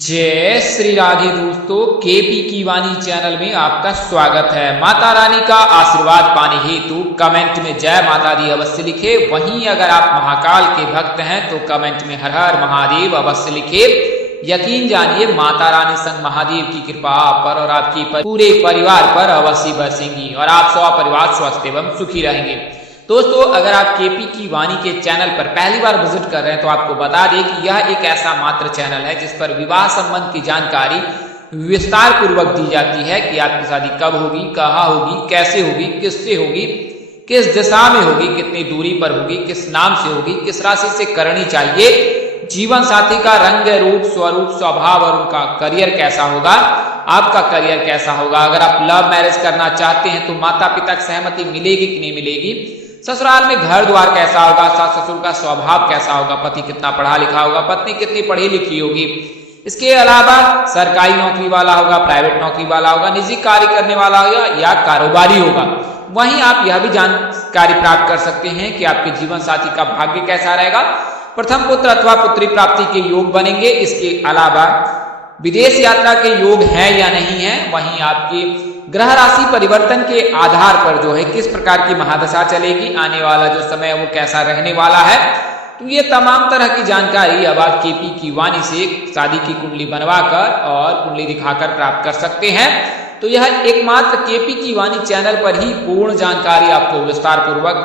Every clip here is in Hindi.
जय श्री राधे दोस्तों, केपी की वाणी चैनल में आपका स्वागत है। माता रानी का आशीर्वाद पाने हेतु कमेंट में जय माता दी अवश्य लिखे। वहीं अगर आप महाकाल के भक्त हैं तो कमेंट में हर हर महादेव अवश्य लिखे। यकीन जानिए माता रानी संग महादेव की कृपा आप पर और आपके पूरे परिवार पर अवश्य बरसेंगी और आप सौ परिवार स्वस्थ एवं सुखी रहेंगे। दोस्तों, अगर आप केपी की वाणी के चैनल पर पहली बार विजिट कर रहे हैं तो आपको बता दें कि यह एक ऐसा मात्र चैनल है जिस पर विवाह संबंध की जानकारी विस्तार पूर्वक दी जाती है कि आपकी शादी कब होगी, कहाँ होगी, कैसे होगी, किससे होगी, किस दिशा में होगी, कितनी दूरी पर होगी, किस नाम से होगी, किस राशि से करनी चाहिए, जीवन साथी का रंग रूप स्वरूप स्वभाव और उनका करियर कैसा होगा, आपका करियर कैसा होगा। अगर आप लव मैरिज करना चाहते हैं तो माता पिता की सहमति मिलेगी कि नहीं मिलेगी, ससुराल में घर द्वार कैसा होगा, सास ससुर का स्वभाव कैसा होगा, पति कितना पढ़ा लिखा होगा, पत्नी कितनी पढ़ी लिखी होगी, इसके अलावा सरकारी नौकरी वाला होगा, प्राइवेट नौकरी वाला होगा, निजी कार्य करने वाला होगा या कारोबारी होगा। वहीं आप यह भी जानकारी प्राप्त कर सकते हैं कि आपके जीवन साथी का भाग्य कैसा रहेगा, प्रथम पुत्र अथवा पुत्री प्राप्ति के योग बनेंगे। इसके अलावा विदेश यात्रा के योग हैं या नहीं है। वहीं आपकी ग्रह राशि परिवर्तन के आधार पर जो है किस प्रकार की महादशा चलेगी, आने वाला जो समय वो कैसा रहने वाला है। तो ये तमाम तरह की जानकारी अब आप केपी की वाणी से शादी की कुंडली बनवाकर और कुंडली दिखाकर प्राप्त कर सकते हैं। तो यह एकमात्र केपी की वाणी चैनल पर ही पूर्ण जानकारी आपको विस्तार पूर्वक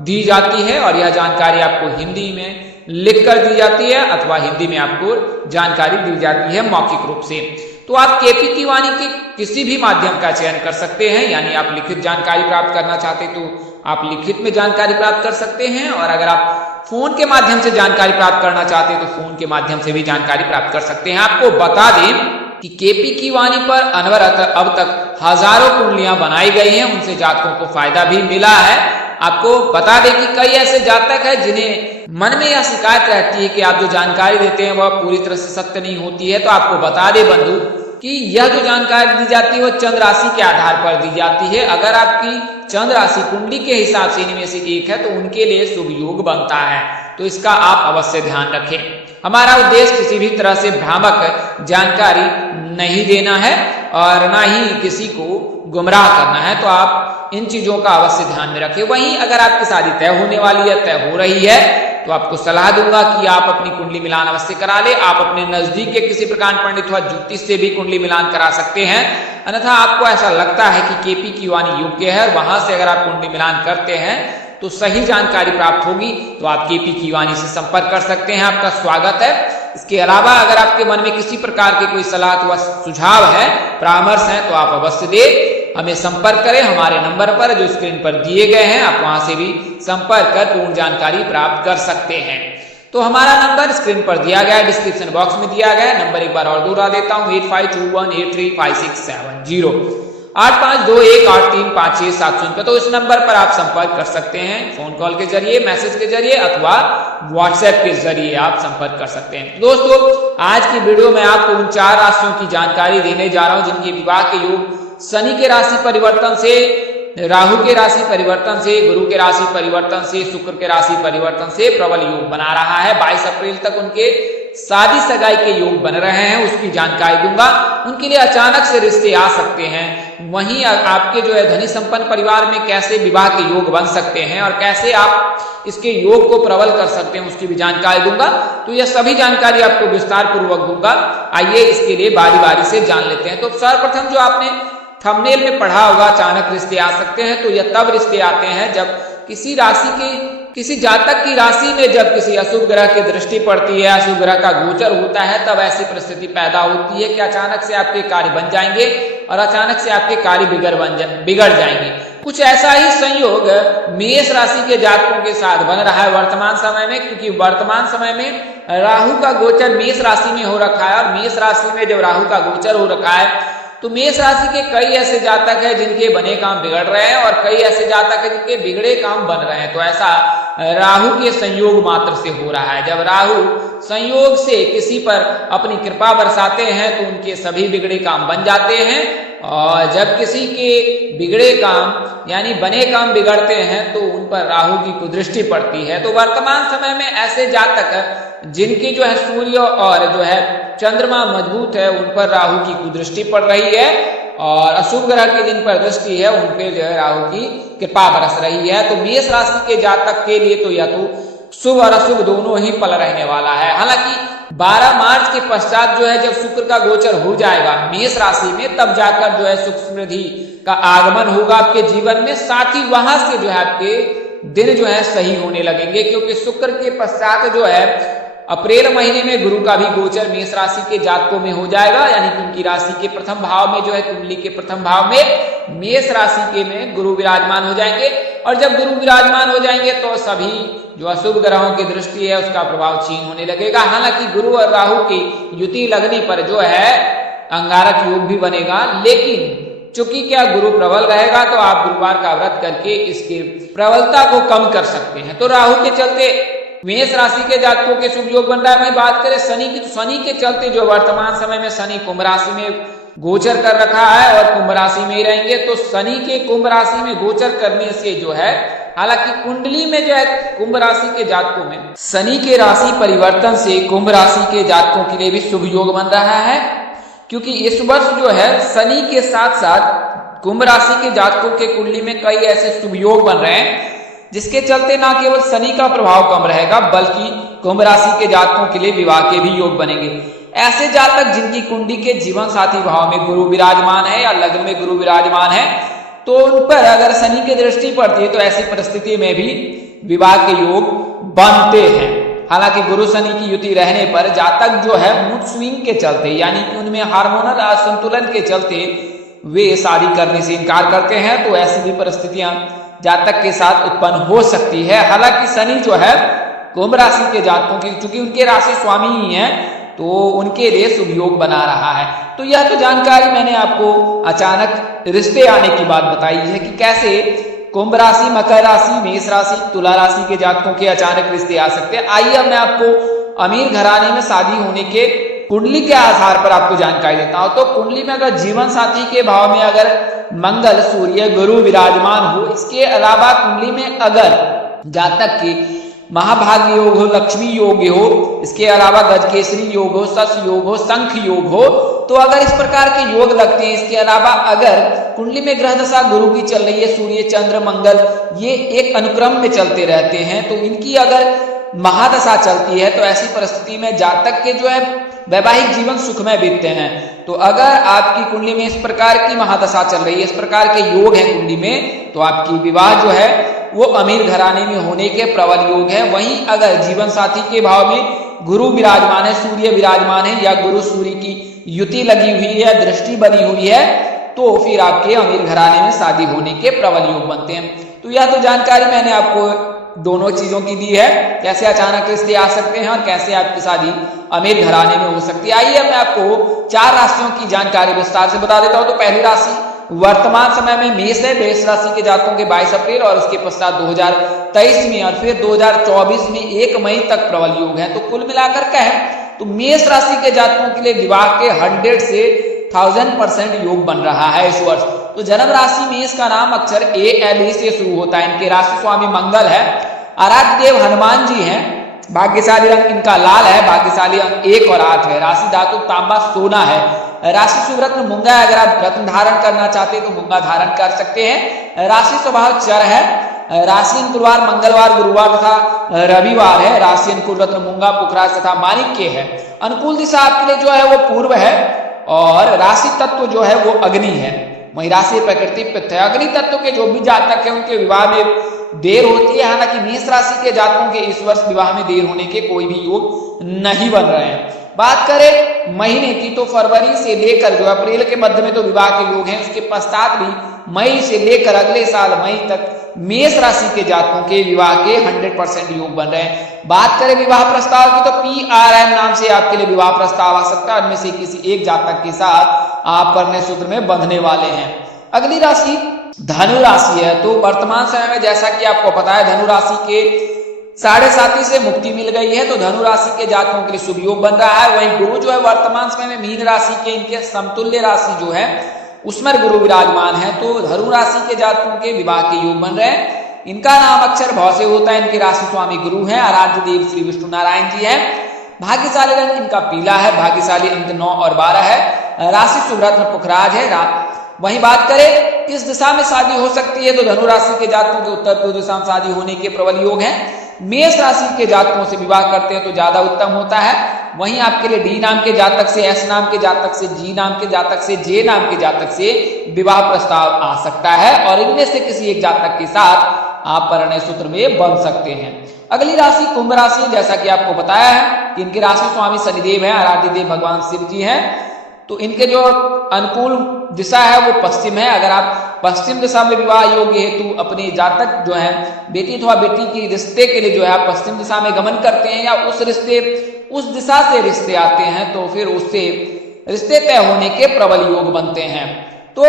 दी जाती है और यह जानकारी आपको हिंदी में लिख कर दी जाती है अथवा हिंदी में आपको जानकारी दी जाती है मौखिक रूप से। तो आप केपी की वाणी के किसी भी माध्यम का चयन कर सकते हैं, यानी आप लिखित जानकारी प्राप्त करना चाहते तो आप लिखित में जानकारी प्राप्त कर सकते हैं और अगर आप फोन के माध्यम से जानकारी प्राप्त करना चाहते हैं तो फोन के माध्यम से भी जानकारी प्राप्त कर सकते हैं। आपको बता दें कि केपी की वाणी पर अनवरत अब तक हजारों कुंडलियां बनाई गई हैं, उनसे जातकों को फायदा भी मिला है। आपको बता दें कि कई ऐसे जातक हैं जिन्हें मन में यह शिकायत रहती है कि आप जो जानकारी देते हैं वह पूरी तरह से सत्य नहीं होती है। तो आपको बता दें बंधु कि यह जो जानकारी दी जाती है वह चंद्र राशि के आधार पर दी जाती है। अगर आपकी चंद्र राशि कुंडली के हिसाब से इनमें से एक है तो उनके लिए शुभ योग बनता है, तो इसका आप अवश्य ध्यान रखें। हमारा उद्देश्य किसी भी तरह से भ्रामक जानकारी नहीं देना है और ना ही किसी को गुमराह करना है, तो आप इन चीजों का अवश्य ध्यान में रखें। वहीं अगर आपकी शादी तय होने वाली है, तय हो रही है, तो आपको सलाह दूंगा कि आप अपनी कुंडली मिलान अवश्य करा ले। आप अपने नजदीक के किसी प्रकार पंडित अथवा ज्योतिष से भी कुंडली मिलान करा सकते हैं। अन्यथा आपको ऐसा लगता है कि केपी की वाणी योग्य है और वहां से अगर आप कुंडली मिलान करते हैं तो सही जानकारी प्राप्त होगी, तो आप केपी की वाणी से संपर्क कर सकते हैं। आपका स्वागत है। इसके अलावा अगर आपके मन में किसी प्रकार की कोई सलाह अथवा सुझाव है, परामर्श है, तो आप अवश्य दे हमें संपर्क करें हमारे नंबर पर जो स्क्रीन पर दिए गए हैं। आप वहां से भी संपर्क कर पूर्ण जानकारी प्राप्त कर सकते हैं। तो हमारा नंबर स्क्रीन पर दिया गया है, डिस्क्रिप्शन बॉक्स में दिया गया है। नंबर एक बार और दोहरा देता हूं, 8521835670 8521835670। तो इस नंबर पर आप संपर्क कर सकते हैं, फोन कॉल के जरिए, मैसेज के जरिए अथवा व्हाट्सएप के जरिए आप संपर्क कर सकते हैं। दोस्तों, आज की वीडियो में आपको उन 4 राशियों की जानकारी देने जा रहा हूं जिनके विवाह के योग शनि के राशि परिवर्तन से, राहु के राशि परिवर्तन से, गुरु के राशि परिवर्तन से, शुक्र के राशि परिवर्तन से प्रबल योग बना रहा है। 22 अप्रैल तक उनके शादी सगाई के योग बन रहे हैं, उसकी जानकारी दूंगा। उनके लिए अचानक से रिश्ते आ सकते हैं। वहीं आपके जो है धनी संपन्न परिवार में कैसे विवाह के योग बन सकते हैं और कैसे आप इसके योग को प्रबल कर सकते हैं उसकी भी जानकारी दूंगा। तो यह सभी जानकारी आपको विस्तार पूर्वक दूंगा। आइए इसके लिए बारी बारी से जान लेते हैं। तो सर्वप्रथम जो आपने थंबनेल में पढ़ा होगा अचानक रिश्ते आ सकते हैं, तो यह तब रिश्ते आते हैं जब किसी राशि के, किसी जातक की राशि में जब किसी अशुभ ग्रह की दृष्टि पड़ती है, अशुभ ग्रह का गोचर होता है, तब ऐसी परिस्थिति पैदा होती है कि अचानक से आपके कार्य बन जाएंगे और अचानक से आपके कार्य बिगड़ जाएंगे। कुछ ऐसा ही संयोग मेष राशि के जातकों के साथ बन रहा है वर्तमान समय में, क्योंकि वर्तमान समय में राहु का गोचर मेष राशि में हो रखा है और मेष राशि में जब राहु का गोचर हो रखा है तो मेष राशि के कई ऐसे जातक हैं जिनके बने काम बिगड़ रहे हैं और कई ऐसे जातक हैं जिनके बिगड़े काम बन रहे हैं। तो ऐसा राहु के संयोग मात्र से हो रहा है। जब राहु संयोग से किसी पर अपनी कृपा बरसाते हैं तो उनके सभी बिगड़े काम बन जाते हैं और जब किसी के बिगड़े काम यानी बने काम बिगड़ते हैं तो उन पर राहु की कुदृष्टि पड़ती है। तो वर्तमान समय में ऐसे जातक जिनकी जो है सूर्य और जो है चंद्रमा मजबूत है उन पर राहु की कुदृष्टि पड़ रही है और अशुभ ग्रह की जिन पर दृष्टि है उन पे जो है राहु की कृपा बरस रही है। तो मेष राशि के जातक के लिए तो या तो शुभ और अशुभ दोनों ही फल रहने वाला है। हालांकि 12 मार्च के पश्चात जो है जब शुक्र का गोचर हो जाएगा मेष राशि में तब जाकर जो है सुख समृद्धि का आगमन होगा आपके जीवन में, साथ ही वहां से जो है आपके दिन जो है सही होने लगेंगे, क्योंकि शुक्र के पश्चात जो है अप्रैल महीने में गुरु का भी गोचर मेष राशि के जातकों में हो जाएगा। यानी कि उनकी राशि के प्रथम भाव में जो है कुंडली के प्रथम भाव में मेष राशि के में गुरु विराजमान हो जाएंगे और जब गुरु विराजमान हो जाएंगे तो सभी जो अशुभ ग्रहों की दृष्टि है उसका प्रभाव क्षीण होने लगेगा। हालांकि गुरु और राहु की युति लगने पर जो है अंगारक योग भी बनेगा, लेकिन चूंकि क्या गुरु प्रबल रहेगा तो आप गुरुवार का व्रत करके इसकी प्रबलता को कम कर सकते हैं। तो राहु के चलते मेष राशि के जातकों के शुभ योग बन रहा है। वही बात करें शनि की, तो शनि के चलते जो वर्तमान समय में शनि कुंभ राशि में गोचर कर रखा है और कुंभ राशि में ही रहेंगे। तो शनि के कुंभ राशि में गोचर करने से जो है, हालांकि कुंडली में जो है कुंभ राशि के जातकों में शनि के राशि परिवर्तन से कुंभ राशि के जातकों के लिए भी शुभ योग बन रहा है, क्योंकि इस वर्ष जो है शनि के साथ साथ कुंभ राशि के जातकों के कुंडली में कई ऐसे शुभ योग बन रहे हैं जिसके चलते ना केवल शनि का प्रभाव कम रहेगा बल्कि कुंभ राशि के जातकों के लिए विवाह के भी योग बनेंगे। ऐसे जातक जिनकी कुंडली के जीवन साथी भाव में गुरु विराजमान है या लग्न में गुरु विराजमान है तो उन पर अगर शनि की दृष्टि पड़ती है तो ऐसी परिस्थिति में भी विवाह के योग बनते हैं। हालांकि गुरु शनि की युति रहने पर जातक जो है मूड स्विंग के चलते यानी कि उनमें हार्मोनल असंतुलन के चलते वे शादी करने से इनकार करते हैं, तो ऐसी भी परिस्थितियां जातक के साथ उत्पन्न हो सकती है। हालांकि शनि जो है कुंभ राशि के जातकों की, चूंकि उनके राशि स्वामी ही हैं तो उनके लिए शुभ योग बना रहा है। तो यह तो जानकारी मैंने आपको अचानक रिश्ते आने की बात बताई है कि कैसे कुंभ राशि, मकर राशि, मेष राशि, तुला राशि के जातकों के अचानक रिश्ते आ सकते हैं। आइए अब मैं आपको अमीर घराने में शादी होने के कुंडली के आधार पर आपको जानकारी देता हूं। तो कुंडली में अगर जीवन साथी के भाव में अगर मंगल, सूर्य, गुरु विराजमान हो, इसके अलावा कुंडली में अगर जातक की महाभाग्य योग हो, लक्ष्मी योग हो, इसके अलावा गजकेसरी योग हो, शश योग हो, शंख योग हो, तो अगर इस प्रकार के योग लगते हैं, इसके अलावा अगर कुंडली में ग्रह दशा गुरु की चल रही है, सूर्य, चंद्र, मंगल ये एक अनुक्रम में चलते रहते हैं, तो इनकी अगर महादशा चलती है तो ऐसी परिस्थिति में जातक के जो है वैवाहिक जीवन सुखमय बीतते हैं। तो अगर आपकी कुंडली में इस प्रकार की महादशा चल रही है, इस प्रकार के योग है कुंडली में, तो आपकी विवाह जो है वो अमीर घराने में होने के प्रबल योग है। वहीं अगर जीवन साथी के भाव में गुरु विराजमान है, सूर्य विराजमान है या गुरु सूर्य की युति लगी हुई है, दृष्टि बनी हुई है, तो फिर आपके अमीर घराने में शादी होने के प्रबल योग बनते हैं। तो यह तो जानकारी मैंने आपको दोनों चीजों की दी है, कैसे अचानक रिश्ते आ सकते हैं और कैसे आपकी शादी अमीर घराने में हो सकती है। आइए मैं आपको 4 राशियों की जानकारी विस्तार से बता देता हूं। तो पहली राशि वर्तमान समय में मेष है। मेष राशि के जातकों के 22 अप्रैल और उसके पश्चात 2023 में और फिर 2024 में 1 मई तक प्रबल योग है। तो कुल मिलाकर कहें तो मेष राशि के जातकों के लिए विवाह के 100 से 1000% योग बन रहा है इस वर्ष। तो जन्म राशि मेष का नाम अक्षर ALE से शुरू होता है। इनके राशि स्वामी मंगल है, आराध्य देव हनुमान जी हैं, भाग्यशाली रंग इनका लाल है, भाग्यशाली अंक 1 और 8 है, राशि धातु तांबा सोना है, राशि शुभ रत्न मूंगा है। अगर आप रत्न धारण करना चाहते हैं तो मूंगा धारण कर सकते हैं। राशि स्वभाव चर है, राशि अंकुरवार मंगलवार, गुरुवार तथा रविवार है, राशि अंकुर रत्न मूंगा, पुखराज तथा माणिक्य है। अनुकूल दिशा आपके लिए जो है वो पूर्व है और राशि तत्व जो है वो अग्नि है। वही राशि प्रकृति पित्त है। अग्नि तत्व के जो भी जातक है उनके विवाह में देर होती है। हालांकि मेष राशि के जातकों के इस वर्ष विवाह में देर होने के कोई भी योग नहीं बन रहे हैं। बात करें महीने की तो फरवरी से लेकर जो अप्रैल के मध्य में तो विवाह के योग हैं, उसके पश्चात भी मई से लेकर अगले साल मई तक मेष राशि के जातकों के विवाह के 100% योग बन रहे हैं। बात करें विवाह प्रस्ताव की तो PRM नाम से आपके लिए विवाह प्रस्ताव आ सकता है। उनमें से किसी एक जातक के साथ आप परिणय सूत्र में बंधने वाले हैं। अगली राशि धनु राशि है। तो वर्तमान समय में जैसा कि आपको पता है धनु राशि के 7.5 से मुक्ति मिल गई है, तो धनु राशि के जातकों के लिए शुभ योग बन रहा है। वहीं गुरु जो है वर्तमान समय में मीन राशि के इनके समतुल्य राशि जो है उसमें गुरु विराजमान है, तो धनु राशि के जातकों के विवाह के योग बन रहे हैं। इनका नाम अक्षर भौ से होता है। इनके राशि स्वामी गुरु हैं। आराध्य देव श्री विष्णु नारायण जी हैं। भाग्यशाली रंग इनका पीला है। भाग्यशाली अंक 9 और 12 है। राशि शुभ रत्न पुखराज है। वहीं बात करें किस दिशा में शादी हो सकती है, तो धनु राशि के जातकों के उत्तर पूर्व दिशा में शादी होने के प्रबल योग हैं। मेष राशि के जातकों से विवाह करते हैं तो ज्यादा उत्तम होता है। वहीं आपके लिए डी नाम के जातक से, एस नाम के जातक से, जी नाम के जातक से, जे नाम के जातक से विवाह प्रस्ताव आ सकता है और इनमें से किसी एक जातक के साथ आप परिणय सूत्र में बन सकते हैं। अगली राशि कुंभ राशि, जैसा कि आपको बताया है कि इनके राशि स्वामी शनिदेव हैं। आराध्य देव भगवान शिव जी हैं। तो इनके जो अनुकूल दिशा है वो पश्चिम है। अगर आप पश्चिम दिशा में विवाह योग्य हेतु अपने जातक जो है बेटी अथवा बेटी के रिश्ते के लिए जो है आप पश्चिम दिशा में गमन करते हैं या उस दिशा से रिश्ते आते हैं, तो फिर उससे रिश्ते तय होने के प्रबल योग बनते हैं। तो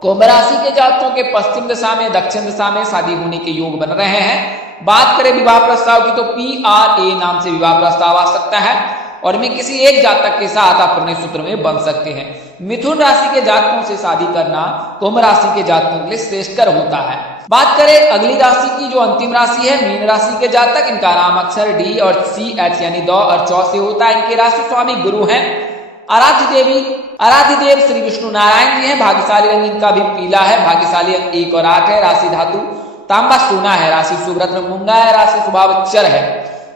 कुंभ राशि के जातकों के पश्चिम दिशा में, दक्षिण दिशा में शादी होने के योग बन रहे हैं। बात करें विवाह प्रस्ताव की, तो PRA नाम से विवाह प्रस्ताव आ सकता है और मैं किसी एक जातक के साथ आप परिणय सूत्र में बन सकते हैं। मिथुन राशि के जातकों से शादी करना कुंभ राशि के जातकों के लिए श्रेष्ठकर होता है। बात करें अगली राशि की, जो अंतिम राशि है मीन राशि के जातक, इनका नाम अक्षर D और CH यानी द और चौ से होता है। इनके राशि स्वामी गुरु हैं। आराध्य देव श्री विष्णु नारायण जी हैं। भाग्यशाली रंग इनका भी पीला है। भाग्यशाली अंक 1 और 8 है। राशि धातु तांबा सोना है। राशि शुभ रत्न मूंगा है। राशि स्वभाव चर है।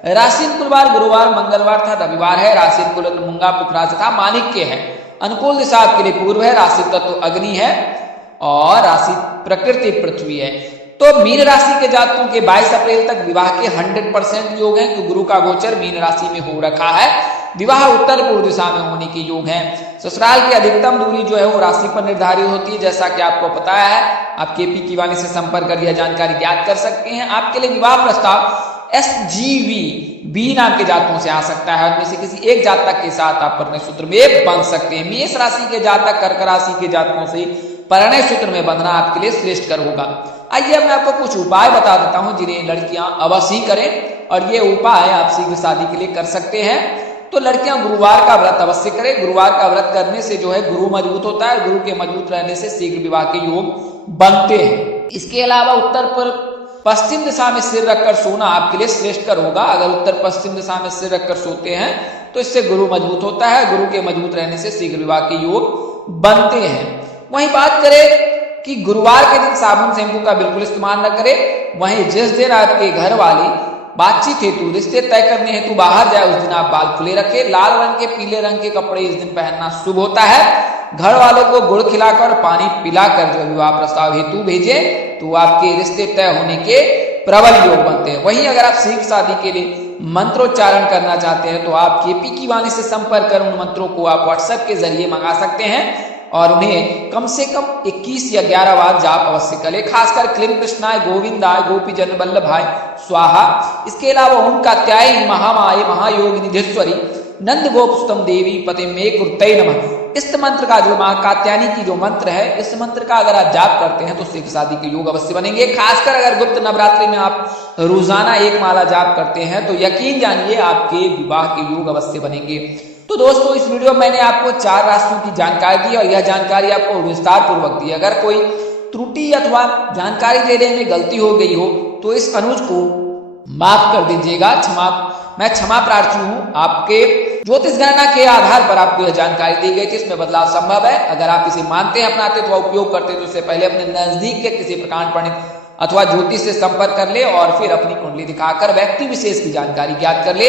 राशि अनुकूल गुरुवार, मंगलवार तथा रविवार है। राशि अनुकूल मूंगा, पुखराज तथा माणिक्य है। अनुकूल दिशा आपके लिए पूर्व है। राशि तत्व अग्नि है और राशि प्रकृति पृथ्वी है। तो मीन राशि के जातकों के 22 अप्रैल तक विवाह के 100% योग हैं, कि गुरु का गोचर मीन राशि में हो रखा है। विवाह उत्तर पूर्व दिशा में होने के योग हैं। ससुराल की अधिकतम दूरी जो है वो राशि पर निर्धारित होती है, जैसा कि आपको बताया है। आप KP की वाणी से संपर्क कर यह जानकारी ज्ञात कर सकते हैं। आपके लिए विवाह प्रस्ताव SGV B नाम के जातकों से आ सकता है। उनमें से किसी एक जातक के साथ आप परिणय सूत्र में बन सकते हैं। मेष राशि के जातक कर्क राशि के जातकों से परिणय सूत्र में बंधना आपके लिए श्रेष्ठकर होगा। आइए अब मैं आपको कुछ उपाय बता देता हूं जिन्हें लड़कियां अवश्य ही करें और ये उपाय आप शीघ्र शादी के लिए कर सकते हैं। तो लड़कियां गुरुवार का व्रत अवश्य करें। गुरुवार का व्रत करने से जो है गुरु मजबूत होता है। गुरु के मजबूत रहने से शीघ्र विवाह के योग बनते हैं। इसके अलावा उत्तर पर पश्चिम दिशा में सिर रखकर सोना आपके लिए श्रेष्ठकर होगा। अगर उत्तर पश्चिम दिशा में सिर रखकर सोते हैं तो इससे गुरु मजबूत होता है। गुरु के मजबूत रहने से शीघ्र विवाह के योग बनते हैं। वहीं बात करें कि गुरुवार के दिन साबुन शैम्पू का बिल्कुल इस्तेमाल न करें। वहीं जिस दिन आपके घर वाले बातचीत हेतु, रिश्ते तय करने हेतु बाहर जाए, उस दिन आप बाल खुले रखें। लाल रंग के, पीले रंग के कपड़े इस दिन पहनना शुभ होता है। घर वालों को गुड़ खिलाकर पानी पिलाकर जो विवाह प्रस्ताव हेतु भेजे तो आपके रिश्ते तय होने के प्रबल योग बनते हैं। वहीं अगर आप शीघ्र शादी के लिए मंत्रोच्चारण करना चाहते हैं तो आप KP की वाणी से संपर्क कर उन मंत्रों को आप WhatsApp के जरिए मंगा सकते हैं और उन्हें कम से कम 21 या 11 बार जाप अवश्य करें। खासकर क्लीं कृष्णाय गोविंदाय गोपी जन वल्लभाय स्वाहा। इसके अलावा ओम कात्यायनी महामाये महायोगिनी निधेश्वरी नंद गोपस्तम देवी पते मे कुर्तै नमः। इस मंत्र का जो मां कात्यायनी की जो मंत्र है, इस मंत्र का अगर आप जाप करते हैं तो शीघ्र शादी के योग अवश्य बनेंगे। खासकर अगर गुप्त नवरात्रि में आप रोजाना एक माला जाप करते हैं तो यकीन जानिए आपके विवाह के योग अवश्य बनेंगे। तो दोस्तों इस वीडियो में मैंने आपको 4 राशियों की जानकारी दी और यह जानकारी आपको विस्तार पूर्वक दी। अगर कोई त्रुटि अथवा जानकारी देने में गलती हो गई हो तो इस अनुज को माफ कर दीजिएगा। मैं क्षमा प्रार्थी हूँ। आपके ज्योतिष गणना के आधार पर आपको यह जानकारी दी गई थी, इसमें बदलाव संभव है। अगर आप इसे मानते हैं, अपनाते अथवा उपयोग करते हैं तो उससे पहले अपने नजदीक के किसी प्रकांड पंडित अथवा ज्योतिष से संपर्क कर ले और फिर अपनी कुंडली दिखाकर व्यक्ति विशेष की जानकारी ज्ञात कर ले।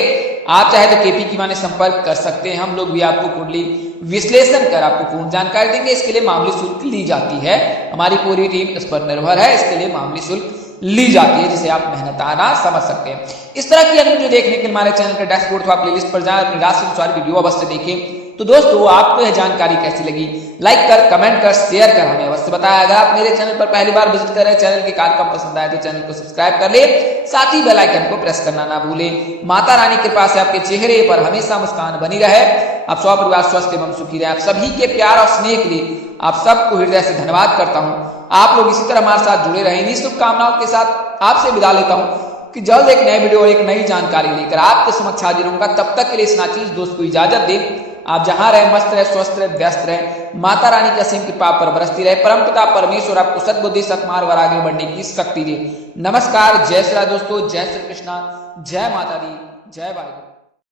आप चाहे तो KP की वाणी संपर्क कर सकते हैं। हम लोग भी आपको कुंडली विश्लेषण कर आपको पूर्ण जानकारी देंगे। इसके लिए मामूली शुल्क ली जाती है। हमारी पूरी टीम इस पर निर्भर है। इसके लिए मामूली शुल्क ली जाती है जिसे आप मेहनताना समझ सकते हैं। इस तरह की अन्य वीडियो देखने के लिए हमारे चैनल के डैशबोर्ड अथवा प्लेलिस्ट पर जाएं, अपनी राशि अनुसार वीडियो अवश्य देखें। तो दोस्तों आपको यह जानकारी कैसी लगी, लाइक कर, कमेंट कर, शेयर कर हमें अवश्य बताया। अगर आप मेरे चैनल पर पहली बार विजिट कर रहे हैं, चैनल के कार्यक्रम पसंद आए तो चैनल को सब्सक्राइब कर ले, साथ ही बेल आइकन को प्रेस करना ना भूलें। माता रानी की कृपा से आपके चेहरे पर हमेशा मुस्कान बनी रहे। आप सब परिवार स्वस्थ एवं सुखी रहे। आप सभी के प्यार और स्नेह के लिए आप सबको हृदय से धन्यवाद करता हूँ। आप लोग इसी तरह हमारे साथ जुड़े रहे। इन्हीं शुभकामनाओं के साथ आपसे विदा लेता हूँ कि जल्द एक नए वीडियो और एक नई जानकारी लेकर आपके समक्ष हाजिर होऊंगा। तब तक के लिए इस नाचीज दोस्त को इजाजत दें। आप जहां रहे मस्त रहे, स्वस्थ रहे, व्यस्त रहे। माता रानी की असीम कृपा पर बरसती रहे। परमपिता परमेश्वर आपको सद्बुद्धि, सत्मार्ग और आगे बढ़ने की शक्ति दे। नमस्कार, जय श्री राम दोस्तों, जय श्री कृष्णा, जय माता दी, जय वाहिगुरु।